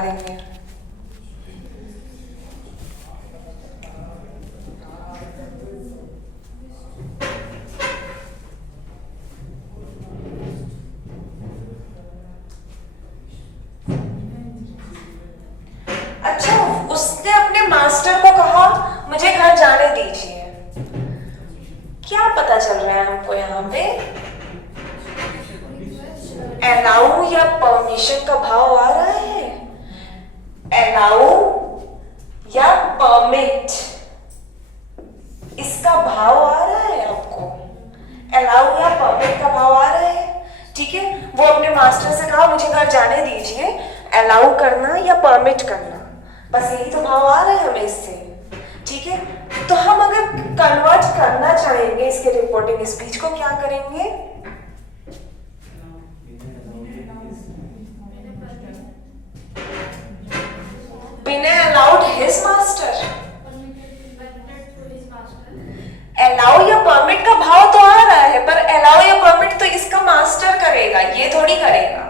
देंगे। अच्छा, उसने अपने मास्टर को कहा मुझे घर जाने दीजिए। क्या पता चल रहा है हमको यहाँ पे? अलाउ या परमिशन का भाव आ रहा है? अलाउ या परमिट, इसका भाव आ रहा है आपको? अलाउ या परमिट का भाव आ रहा है, ठीक है। वो अपने मास्टर से कहा मुझे घर जाने दीजिए, अलाउ करना या परमिट करना, बस यही तो भाव आ रहा है हमें इससे, ठीक है। तो हम अगर कन्वर्ट करना चाहेंगे इसके रिपोर्टिंग स्पीच को, क्या करेंगे? बिना अलाउड हिज मास्टर, अलाउ या परमिट का भाव तो आ रहा है, पर अलाउ या परमिट तो इसका मास्टर करेगा, ये थोड़ी करेगा।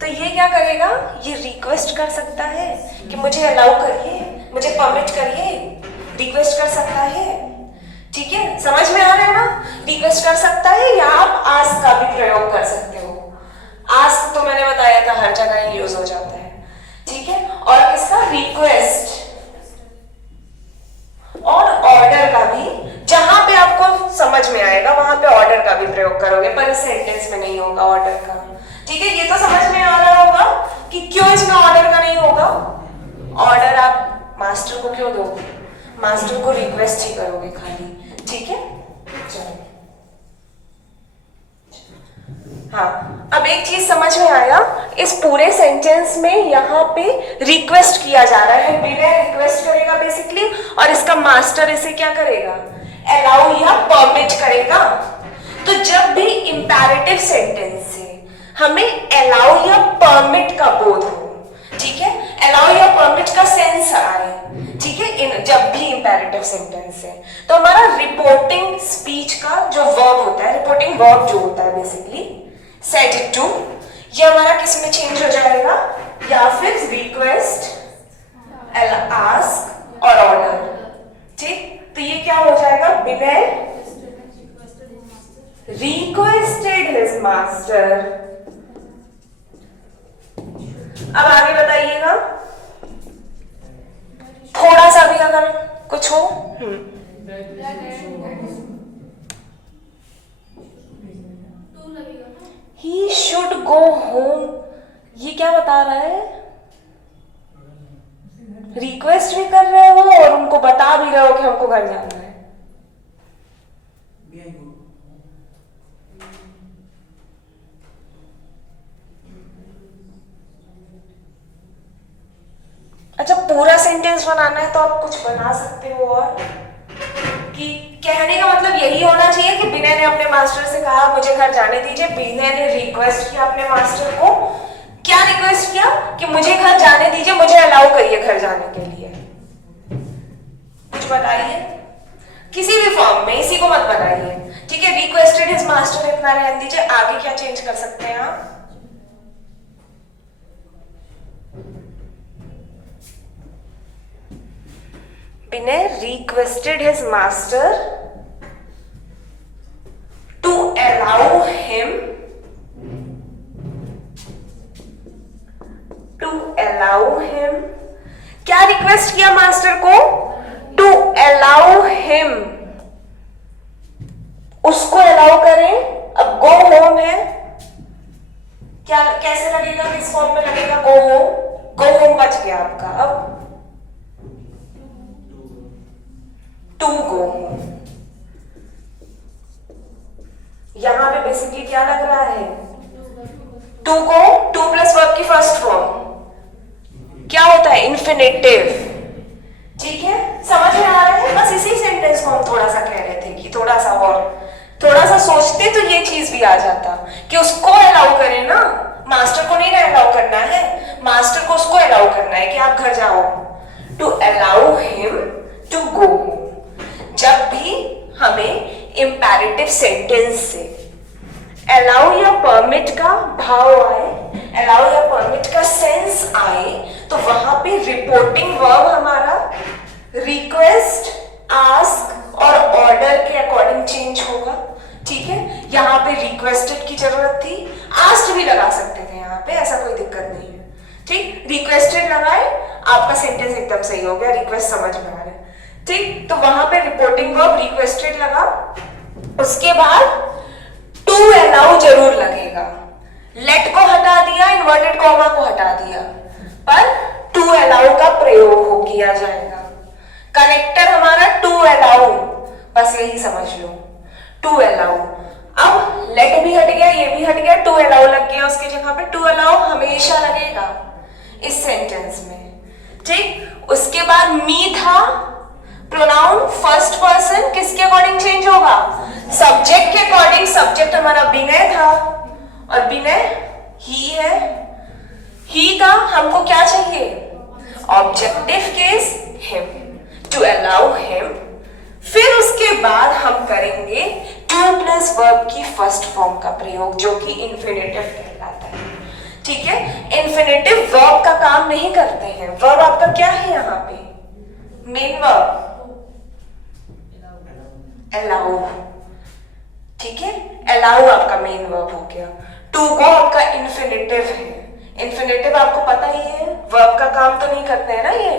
तो ये क्या करेगा? ये रिक्वेस्ट कर सकता है कि मुझे अलाउ करिए, मुझे परमिट करिए, रिक्वेस्ट कर सकता है, ठीक है। समझ में आ रहा है ना? रिक्वेस्ट कर सकता है, या आप आस्क का भी प्रयोग कर सकते हो। आस्क तो मैंने बताया था हर जगह यूज हो जाता है, ठीक है। और इसका रिक्वेस्ट और ऑर्डर का भी, जहां पे आपको समझ में आएगा वहां पे ऑर्डर का भी प्रयोग करोगे, पर इस सेंटेंस में नहीं होगा ऑर्डर का, ठीक है। ये तो समझ में आ रहा होगा कि क्यों इसमें ऑर्डर का नहीं होगा। ऑर्डर आप मास्टर को क्यों दोगे? मास्टर को रिक्वेस्ट ही करोगे खाली, ठीक है। चलो, हाँ, अब एक चीज समझ में आया, इस पूरे सेंटेंस में यहाँ पे रिक्वेस्ट किया जा रहा है, बिना रिक्वेस्ट करेगा बेसिकली, और इसका मास्टर इसे क्या करेगा? अलाउ या परमिट करेगा। तो जब भी इंपैरेटिव सेंटेंस से हमें अलाउ या परमिट का बोध हो, ठीक है, अलाउ या परमिट का सेंस आए, ठीक है, इन जब भी इंपैरेटिव सेंटेंस है, तो हमारा रिपोर्टिंग स्पीच का जो वर्ब होता है, रिपोर्टिंग वर्ब जो होता है बेसिकली सेड टू, ये हमारा किस में चेंज हो जाएगा? या फिर रिक्वेस्ट, आस्क और ऑर्डर, ठीक। तो ये क्या हो जाएगा? बिना रिक्वेस्टेड हिज मास्टर। अब आगे बताइएगा, थोड़ा सा भी अगर कुछ हो। He should go home, ये क्या बता रहा है? रिक्वेस्ट भी कर रहे हो और उनको बता भी रहे हो कि हमको घर जाना है। अच्छा, पूरा सेंटेंस बनाना है तो आप कुछ बना सकते हो, और कि कहने का मतलब यही होना चाहिए कि बिना ने अपने मास्टर से कहा मुझे घर जाने दीजिए, बिना ने रिक्वेस्ट किया अपने मास्टर को, क्या रिक्वेस्ट किया? कि मुझे घर जाने दीजिए, मुझे अलाउ करिए घर जाने के लिए। कुछ बताइए किसी भी फॉर्म में, इसी को मत बनाइए, ठीक है। रिक्वेस्टेड हिज मास्टर इतना रहने दीजिए, आगे क्या चेंज कर सकते हैं आप? बिना requested his master to allow him क्या रिक्वेस्ट किया मास्टर को? to allow him, उसको अलाउ करें। अब go home है, क्या कैसे लगेगा? किस फॉर्म में लगेगा? go home, go home बच गया आपका। अब टू गो, यहां पे बेसिकली क्या लग रहा है? टू को, टू प्लस वर्ब की फर्स्ट फॉर्म क्या होता है? इन्फिनेटिव, ठीक है। समझ में आ रहा है? बस इसी सेंटेंस को हम थोड़ा सा कह रहे थे कि थोड़ा सा और थोड़ा सा सोचते तो ये चीज भी आ जाता कि उसको अलाउ करें ना, मास्टर को नहीं ना अलाउ करना है, मास्टर को उसको अलाउ करना है कि आप घर जाओ। To allow him to go. जब भी हमें इंपैरेटिव सेंटेंस से अलाउ या परमिट का भाव आए, अलाउ या परमिट का सेंस आए तो वहां पे रिपोर्टिंग वर्ब हमारा रिक्वेस्ट, आस्क और ऑर्डर के अकॉर्डिंग चेंज होगा। ठीक है, यहाँ पे रिक्वेस्टेड की जरूरत थी, आस्क्ड भी लगा सकते थे यहाँ पे, ऐसा कोई दिक्कत नहीं है। ठीक, रिक्वेस्टेड लगाए, आपका सेंटेंस एकदम सही हो गया, रिक्वेस्ट समझ में आ रहा है। ठीक, तो वहां पे रिपोर्टिंग वर्ब रिक्वेस्टेड लगा, उसके बाद टू अलाउ जरूर लगेगा। लेट को हटा दिया, इन्वर्टेड कॉमा को हटा दिया, पर टू अलाउ का प्रयोग हो किया जाएगा। कनेक्टर हमारा टू अलाउ, बस यही समझ लो, टू अलाउ। अब लेट भी हट गया, ये भी हट गया, टू अलाउ लग गया उसकी जगह पे। टू अलाउ हमेशा लगेगा इस सेंटेंस में। ठीक, उसके बाद मी था, प्रोनाउन फर्स्ट पर्सन किसके अकॉर्डिंग चेंज होगा? सब्जेक्ट के अकॉर्डिंग। सब्जेक्ट हमारा विनय था और विनय ही है। ही का हमको क्या चाहिए? Objective case him, to allow him. फिर उसके बाद हम करेंगे टू प्लस वर्ब की फर्स्ट फॉर्म का प्रयोग, जो कि इंफिनिटिव कहलाता है। ठीक है, इंफिनिटिव वर्ब का काम नहीं करते हैं। वर्ब आपका क्या है यहाँ पे? Main verb allow. ठीक है, अलाउ आपका मेन वर्ब हो गया। टू गो आपका इंफिनिटिव है। इंफिनिटिव आपको पता ही है, वर्ब का काम तो नहीं करते हैं ना ये।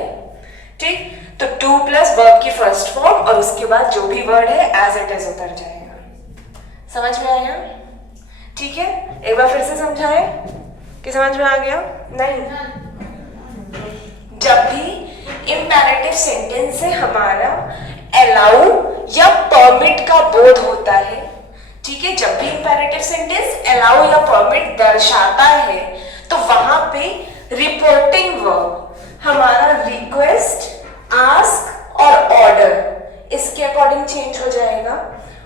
ठीक, तो टू प्लस वर्ब की फर्स्ट फॉर्म और उसके बाद जो भी वर्ड है एज इट इज उतर जाएगा। समझ में आया? ठीक है, एक बार फिर से समझाएं कि समझ में आ गया? नहीं, जब भी इंपेरेटिव सेंटेंस से हमारा अलाउ या परमिट का बोध होता है, ठीक है, जब भी इंपेरेटिव सेंटेंस अलाउ या परमिट दर्शाता है तो वहां पे रिपोर्टिंग वर्ब हमारा रिक्वेस्ट, आस्क और ऑर्डर इसके अकॉर्डिंग चेंज हो जाएगा।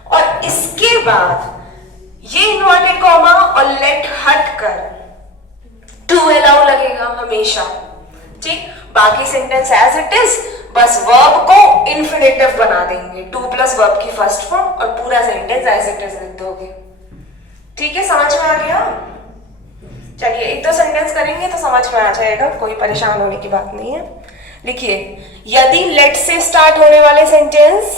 और इसके बाद ये इन्वर्टेड कॉमा और लेट हट कर टू अलाउ लगेगा हमेशा। ठीक, बाकी सेंटेंस एज इट इज, बस वर्ब को इंफिनिटिव बना देंगे, टू प्लस वर्ब की फर्स्ट फॉर्म और पूरा सेंटेंस एज इट इज लिख दोगे। ठीक है, समझ में आ गया? चलिए एक दो सेंटेंस करेंगे तो समझ में आ जाएगा, कोई परेशान होने की बात नहीं है। लिखिए, यदि लेट से स्टार्ट होने वाले सेंटेंस